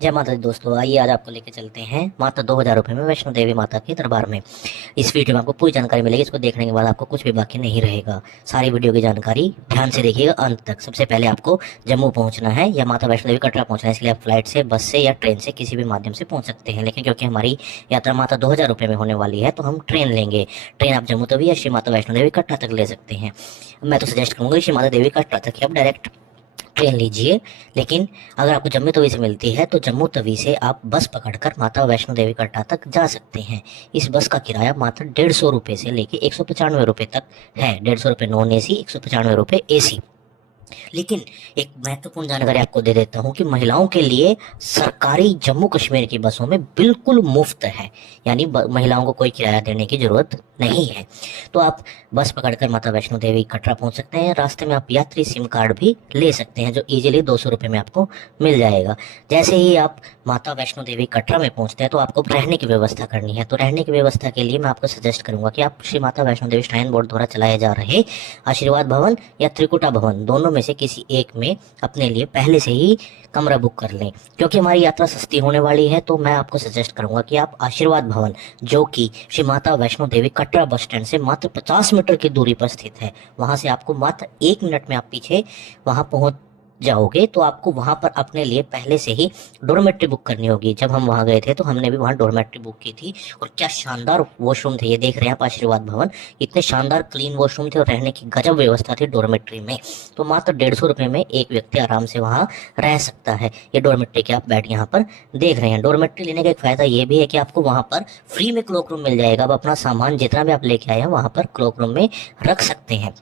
जय माता दी दोस्तों, आइए आज आपको लेके चलते हैं मात्र 2000 रुपये में वैष्णो देवी माता के दरबार में। इस वीडियो में आपको पूरी जानकारी मिलेगी। इसको देखने के बाद आपको कुछ भी बाकी नहीं रहेगा। सारी वीडियो की जानकारी ध्यान से देखिएगा अंत तक। सबसे पहले आपको जम्मू पहुंचना है या माता वैष्णो देवी कटरा पहुंचना है, इसलिए आप फ्लाइट से, बस से या ट्रेन से किसी भी माध्यम से पहुंच सकते हैं। लेकिन क्योंकि हमारी यात्रा मात्र 2000 रुपये में होने वाली है तो हम ट्रेन लेंगे। ट्रेन आप जम्मू तवी या श्री माता वैष्णो देवी कटरा तक ले सकते हैं। मैं तो सजेस्ट करूंगा श्री माता देवी कटरा तक ही आप डायरेक्ट ट्रेन लीजिए। लेकिन अगर आपको जम्मू तवी से मिलती है तो जम्मू तवी से आप बस पकड़कर माता वैष्णो देवी कटरा तक जा सकते हैं। इस बस का किराया मात्र 150 रुपये से लेके 195 रुपये तक है। 150 रुपये नॉन एसी, 195 रुपये एसी। लेकिन एक महत्वपूर्ण जानकारी आपको दे देता हूं कि महिलाओं के लिए सरकारी जम्मू कश्मीर की बसों में बिल्कुल मुफ्त है। यानी महिलाओं को कोई किराया देने की जरूरत नहीं है। तो आप बस पकड़कर माता वैष्णो देवी कटरा पहुंच सकते हैं। रास्ते में आप यात्री सिम कार्ड भी ले सकते हैं जो इजीली 200 रुपये में आपको मिल जाएगा। जैसे ही आप माता वैष्णो देवी कटरा में पहुंचते हैं तो आपको रहने की व्यवस्था करनी है। तो रहने की व्यवस्था के लिए मैं आपको सजेस्ट करूंगा कि आप श्री माता वैष्णो देवी श्राइन बोर्ड द्वारा चलाए जा रहे आशीर्वाद भवन या त्रिकुटा भवन, दोनों में से किसी एक में अपने लिए पहले से ही कमरा बुक कर लें। क्योंकि हमारी यात्रा सस्ती होने वाली है तो मैं आपको सजेस्ट करूंगा कि आप आशीर्वाद भवन, जो कि श्री माता वैष्णो देवी कटरा बस स्टैंड से मात्र 50 मीटर की दूरी पर स्थित है, वहां से आपको मात्र 1 मिनट में आप पीछे वहां पहुंच जाओगे। तो आपको वहां पर अपने लिए पहले से ही डोरमेट्री बुक करनी होगी। जब हम वहां गए थे तो हमने भी वहां डोरमेट्री बुक की थी। और क्या शानदार वॉशरूम थे, ये देख रहे हैं आप आशीर्वाद भवन। इतने शानदार क्लीन वॉशरूम थे और रहने की गजब व्यवस्था थी डोरमेट्री में। तो मात्र 150 रुपये में एक व्यक्ति आराम से वहां रह सकता है। ये डोरमेट्री के आप बेड यहाँ पर देख रहे हैं। डोरमेट्री लेने का एक फायदा ये भी है कि आपको वहां पर फ्री में क्लोक रूम मिल जाएगा। आप अपना सामान जितना भी आप लेके आए हैं वहां पर क्लोक रूम में रख सकते हैं।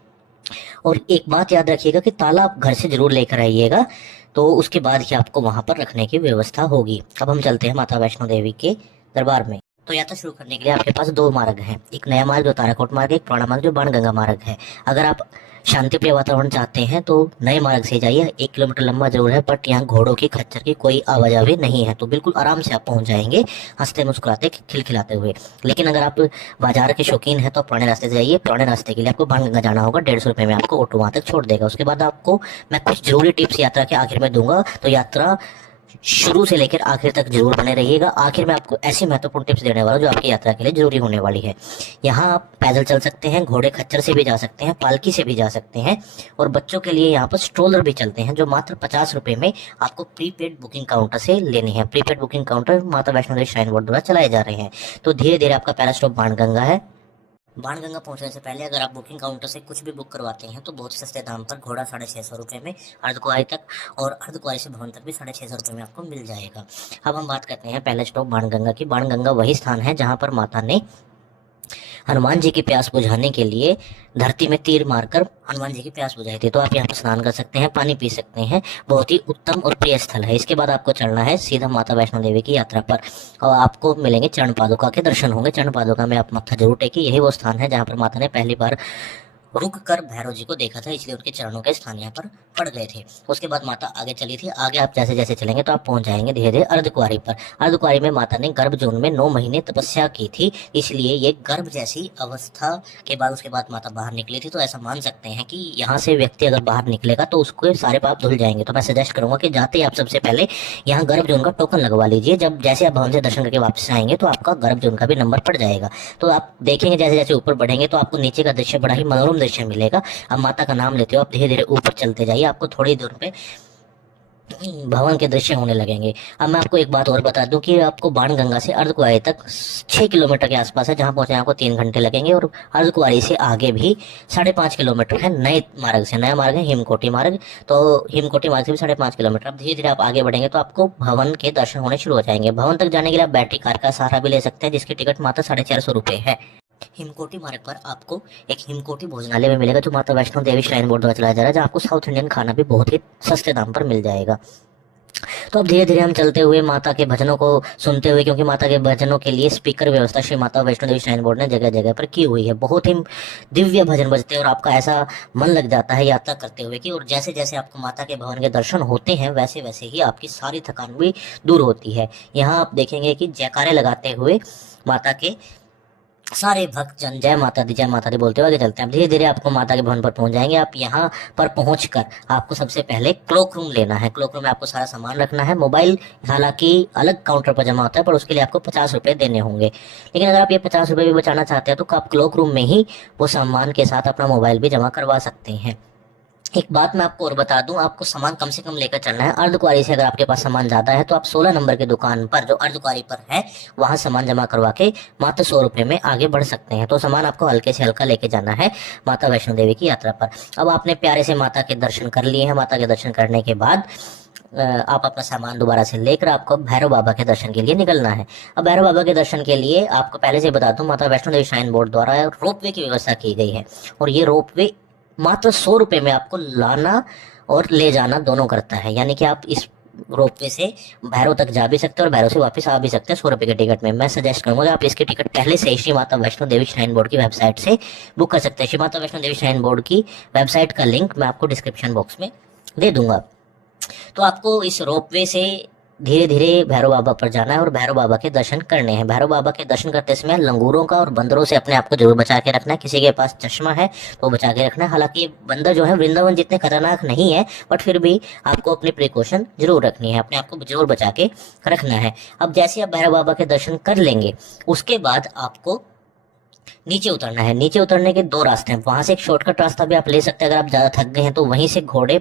और एक बात याद रखिएगा कि ताला आप घर से जरूर लेकर आइएगा, तो उसके बाद ही आपको वहां पर रखने की व्यवस्था होगी। अब हम चलते हैं माता वैष्णो देवी के दरबार में। तो यात्रा शुरू करने के लिए आपके पास दो मार्ग हैं, एक नया मार्ग जो ताराकोट मार्ग है, एक पुराना मार्ग जो बाणगंगा मार्ग है। अगर आप शांतिप्रिय वातावरण चाहते हैं तो नए मार्ग से जाइए। 1 किलोमीटर लंबा जरूर है बट यहाँ घोड़ों की, खच्चर की कोई आवाजाही नहीं है, तो बिल्कुल आराम से आप पहुंच जाएंगे हंसते मुस्कुराते खिलखिलाते हुए। लेकिन अगर आप बाजार के शौकीन है तो पुराने रास्ते से जाइए। पुराने रास्ते के लिए आपको बाणगंगा जाना होगा। 150 रुपये में आपको ऑटो वहां तक छोड़ देगा। उसके बाद आपको मैं कुछ जरूरी टिप्स यात्रा के आखिर में दूंगा, तो यात्रा शुरू से लेकर आखिर तक जरूर बने रहिएगा। आखिर में आपको ऐसी महत्वपूर्ण टिप्स देने वाला हूं जो आपकी यात्रा के लिए जरूरी होने वाली है। यहाँ आप पैदल चल सकते हैं, घोड़े खच्चर से भी जा सकते हैं, पालकी से भी जा सकते हैं। और बच्चों के लिए यहाँ पर स्ट्रोलर भी चलते हैं जो मात्र 50 रुपये में आपको प्रीपेड बुकिंग काउंटर से लेने हैं। प्रीपेड बुकिंग काउंटर माता वैष्णो देवी श्राइन बोर्ड द्वारा चलाए जा रहे हैं। तो धीरे धीरे आपका पहला स्टॉप बाणगंगा है। बाणगंगा पहुंचने से पहले अगर आप बुकिंग काउंटर से कुछ भी बुक करवाते हैं तो बहुत सस्ते दाम पर घोड़ा 650 रुपये में अर्धकुंवारी तक, और अर्धकुंवारी से भवन तक भी 650 रुपये में आपको मिल जाएगा। अब हम बात करते हैं पहले स्टॉप बाणगंगा की। बाणगंगा वही स्थान है जहां पर माता ने हनुमान जी की प्यास बुझाने के लिए धरती में तीर मारकर हनुमान जी की प्यास बुझाई थी। तो आप यहाँ पर स्नान कर सकते हैं, पानी पी सकते हैं। बहुत ही उत्तम और प्रिय स्थल है। इसके बाद आपको चलना है सीधा माता वैष्णो देवी की यात्रा पर और आपको मिलेंगे चरण पादुका के दर्शन होंगे। चरण पादुका में आप मत्था जरूर टेकिए। यही वो स्थान है जहाँ पर माता ने पहली बार रुक कर भैरव जी को देखा था, इसलिए उनके चरणों के स्थान यहाँ पर पड़ गए थे। उसके बाद माता आगे चली थी। आगे आप जैसे जैसे चलेंगे तो आप पहुंच जाएंगे धीरे धीरे अर्धकुंवारी पर। अर्धकुंवारी में माता ने गर्भ जोन में 9 महीने तपस्या की थी, इसलिए ये गर्भ जैसी अवस्था के बाद उसके बाद माता बाहर निकली थी। तो ऐसा मान सकते हैं कि यहाँ से व्यक्ति अगर बाहर निकलेगा तो उसके सारे पाप धुल जाएंगे। तो मैं सजेस्ट करूंगा कि जाते ही आप सबसे पहले यहाँ गर्भ जोन का टोकन लगवा लीजिए। जब जैसे आप भवन से दर्शन करके वापस आएंगे तो आपका गर्भ जोन का भी नंबर पड़ जाएगा। तो आप देखेंगे जैसे जैसे ऊपर बढ़ेंगे तो आपको नीचे का दृश्य बड़ा ही मनोरम दृश्य मिलेगा। अब माता का नाम लेते हो आप धीरे धीरे ऊपर चलते जाइए, आपको थोड़ी दूर पे भवन के दृश्य होने लगेंगे। अब मैं आपको एक बात और बता दूं कि आपको बाणगंगा से अर्धकुंवारी तक 6 किलोमीटर के आसपास है, जहां पहुंचने आपको 3 घंटे लगेंगे। और अर्धकुंवारी से आगे भी 5.5 किलोमीटर है नए मार्ग से। नया मार्ग है हिमकोटी मार्ग, तो हिमकोटी मार्ग से भी 5.5 किलोमीटर। अब धीरे धीरे आप आगे बढ़ेंगे तो आपको भवन के दर्शन होने शुरू हो जाएंगे। भवन तक जाने के लिए आप बैटरी कार का सहारा भी ले सकते हैं, जिसकी टिकट मात्र 450 रुपये है। हिमकोटी मार्ग पर आपको एक हिमकोटी भोजनालय में मिलेगा जो माता वैष्णो देवी श्राइन बोर्ड द्वारा चलाया जा रहा है, जहाँ आपको साउथ इंडियन खाना भी बहुत ही सस्ते दाम पर मिल जाएगा। तो अब धीरे धीरे हम चलते हुए माता के भजनों को सुनते हुए, क्योंकि माता के भजनों के लिए स्पीकर व्यवस्था श्री माता वैष्णो देवी श्राइन बोर्ड ने जगह जगह पर की हुई है। बहुत ही दिव्य भजन बजते हैं और आपका ऐसा मन लग जाता है यात्रा करते हुए कि, और जैसे जैसे आपको माता के भवन के दर्शन होते हैं वैसे वैसे ही आपकी सारी थकान भी दूर होती है। यहाँ आप देखेंगे कि जयकारे लगाते हुए माता के सारे भक्तजन जय माता दी बोलते हुए आगे चलते हैं। अब धीरे धीरे आपको माता के भवन पर पहुंच जाएंगे। आप यहाँ पर पहुंचकर आपको सबसे पहले क्लोक रूम लेना है। क्लोक रूम में आपको सारा सामान रखना है। मोबाइल हालांकि अलग काउंटर पर जमा होता है, पर उसके लिए आपको 50 रुपये देने होंगे। लेकिन अगर आप ये 50 रुपये भी बचाना चाहते हैं तो आप क्लोक रूम में ही वो सामान के साथ अपना मोबाइल भी जमा करवा सकते हैं। एक बात मैं आपको और बता दूं, आपको सामान कम से कम लेकर चलना है। अर्धकुंवारी से अगर आपके पास सामान ज्यादा है तो आप 16 नंबर की दुकान पर, जो अर्धकुंवारी पर है, वहां सामान जमा करवा के मात्र 100 रुपये में आगे बढ़ सकते हैं। तो सामान आपको हल्के से हल्का लेके जाना है माता वैष्णो देवी की यात्रा पर। अब आपने प्यारे से माता के दर्शन कर लिए हैं। माता के दर्शन करने के बाद आप अपना सामान दोबारा से लेकर आपको भैरव बाबा के दर्शन के लिए निकलना है। अब भैरव बाबा के दर्शन के लिए आपको पहले से बता दूं, माता वैष्णो देवी श्राइन बोर्ड द्वारा रोपवे की व्यवस्था की गई है। और ये रोपवे मात्र 100 रुपये में आपको लाना और ले जाना दोनों करता है। यानी कि आप इस रोपवे से भैरव तक जा भी सकते हैं और भैरव से वापस आ भी सकते हैं 100 रुपये के टिकट में। मैं सजेस्ट करूंगा आप इसकी टिकट पहले से ही श्री माता वैष्णो देवी श्राइन बोर्ड की वेबसाइट से बुक कर सकते हैं। श्री माता वैष्णो देवी श्राइन बोर्ड की वेबसाइट का लिंक मैं आपको डिस्क्रिप्शन बॉक्स में दे दूंगा। तो आपको इस रोपवे से धीरे धीरे भैरव बाबा पर जाना है और भैरव बाबा के दर्शन करने हैं। भैरव बाबा के दर्शन करते समय लंगूरों का और बंदरों से अपने आप को जरूर बचा के रखना है। किसी के पास चश्मा है तो बचा के रखना है। हालांकि बंदर जो है वृंदावन जितने खतरनाक नहीं है, बट फिर भी आपको अपनी प्रिकॉशन जरूर रखनी है, अपने आप को जरूर बचा के रखना है। अब जैसे आप भैरव बाबा के दर्शन कर लेंगे, उसके बाद आपको नीचे उतरना है। नीचे उतरने के दो रास्ते हैं। वहां से एक शॉर्टकट रास्ता भी आप ले सकते हैं। अगर आप ज्यादा थक गए हैं तो वहीं से घोड़े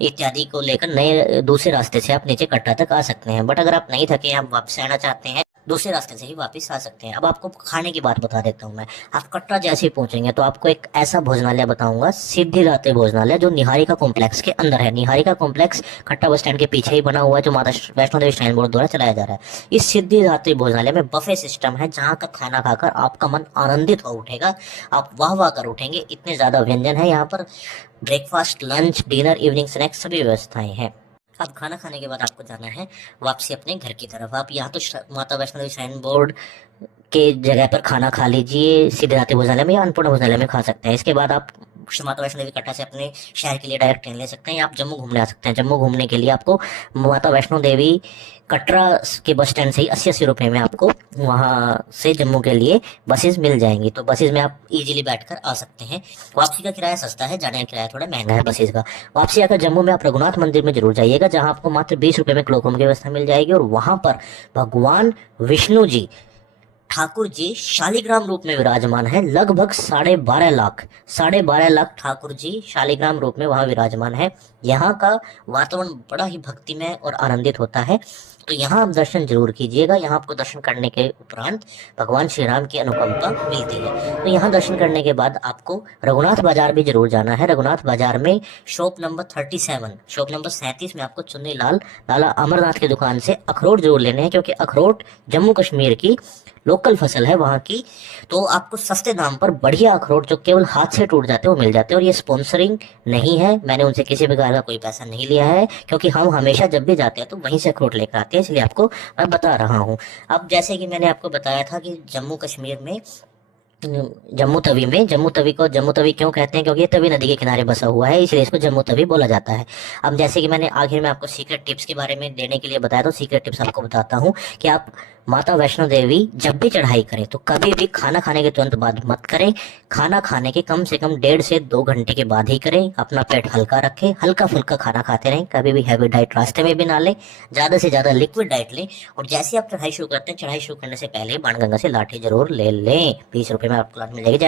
इत्यादि को लेकर नए दूसरे रास्ते से आप नीचे कटरा तक आ सकते हैं। बट अगर आप नहीं थके, आप वापस आना चाहते हैं, दूसरे रास्ते से ही वापस आ सकते हैं। अब आपको खाने की बात बता देता हूँ मैं। आप कटरा जैसे ही पहुंचेंगे तो आपको एक ऐसा भोजनालय बताऊंगा, सिद्धिदात्री भोजनालय, जो निहारिका कॉम्प्लेक्स के अंदर है। Niharika complex Katra bus stand के पीछे ही बना हुआ है, जो माता वैष्णो देवी श्राइन बोर्ड द्वारा चलाया जा रहा है। इस सिद्धिदात्री भोजनालय में बफे सिस्टम है, जहाँ का खाना खाकर आपका मन आनंदित हो उठेगा। आप वाह वाह कर उठेंगे, इतने ज्यादा व्यंजन है यहाँ पर। Breakfast, lunch, dinner, evening snacks सभी व्यवस्थाएं हैं। अब खाना खाने के बाद आपको जाना है वापसी अपने घर की तरफ। आप यहाँ तो माता वैष्णो देवी श्राइन बोर्ड के जगह पर खाना खा लीजिए, सिद्धिदात्री भोजनालय में या अन्नपूर्णा भोजनालय में खा सकते हैं। इसके बाद आप माता वैष्णो देवी कटरा से अपने शहर के लिए डायरेक्ट ट्रेन ले सकते हैं, या आप जम्मू घूमने आ सकते हैं। जम्मू घूमने के लिए आपको माता वैष्णो देवी कटरा के बस स्टैंड से ही 80-80 रुपये में आपको वहाँ से जम्मू के लिए बसेस मिल जाएंगी। तो बसेस में आप इजीली बैठकर आ सकते हैं। वापसी का किराया सस्ता है, जाने का किराया थोड़ा महंगा है बसेस का। वापसी आकर जम्मू में आप रघुनाथ मंदिर में जरूर जाइएगा, जहाँ आपको मात्र 20 रुपये में क्लोक रूम की व्यवस्था मिल जाएगी। और वहाँ पर भगवान विष्णु जी ठाकुर जी शालिग्राम रूप में विराजमान है। लगभग 12.5 लाख ठाकुर जी शालिग्राम रूप में वहां विराजमान है। यहाँ का वातावरण बड़ा ही भक्तिमय और आनंदित होता है। तो यहाँ आप दर्शन जरूर कीजिएगा। यहाँ आपको दर्शन करने के उपरांत भगवान श्री राम की अनुकंपा मिलती है। तो यहाँ दर्शन करने के बाद आपको रघुनाथ बाजार भी जरूर जाना है। रघुनाथ बाजार में शॉप नंबर 37, शॉप नंबर 37 में आपको चुन्नी लाल लाला अमरनाथ की दुकान से अखरोट जरूर लेने हैं, क्योंकि अखरोट जम्मू कश्मीर की लोकल फसल है वहाँ की। तो आपको सस्ते दाम पर बढ़िया अखरोट जो केवल हाथ से टूट जाते हैं वो मिल जाते हैं। और ये स्पॉन्सरिंग नहीं है, मैंने उनसे किसी प्रकार का कोई पैसा नहीं लिया है, क्योंकि हम हमेशा जब भी जाते हैं तो वहीं से अखरोट लेकर आते हैं, इसलिए आपको मैं बता रहा हूँ। अब जैसे कि मैंने आपको बताया था कि जम्मू कश्मीर में जम्मू तवी को जम्मू तवी क्यों कहते हैं, क्योंकि ये तवी नदी के किनारे बसा हुआ है, इसलिए इसको जम्मू तवी बोला जाता है। अब जैसे कि मैंने आखिर में आपको सीक्रेट टिप्स के बारे में देने के लिए बताया, तो सीक्रेट टिप्स आपको बताता हूँ कि आप माता वैष्णो देवी जब भी चढ़ाई करें तो कभी भी खाना खाने के तुरंत बाद मत करें। खाना खाने के कम से कम 1.5 से 2 घंटे के बाद ही करें। अपना पेट हल्का रखें, हल्का फुल्का खाना खाते रहें। कभी भी हैवी डाइट रास्ते में भी ना लें, ज़्यादा से ज़्यादा लिक्विड डाइट लें। और जैसे आप चढ़ाई शुरू करते हैं, चढ़ाई शुरू करने से पहले बाणगंगा से लाठी जरूर ले लें। 20 रुपये में आपको लाठी मिल जाएगी।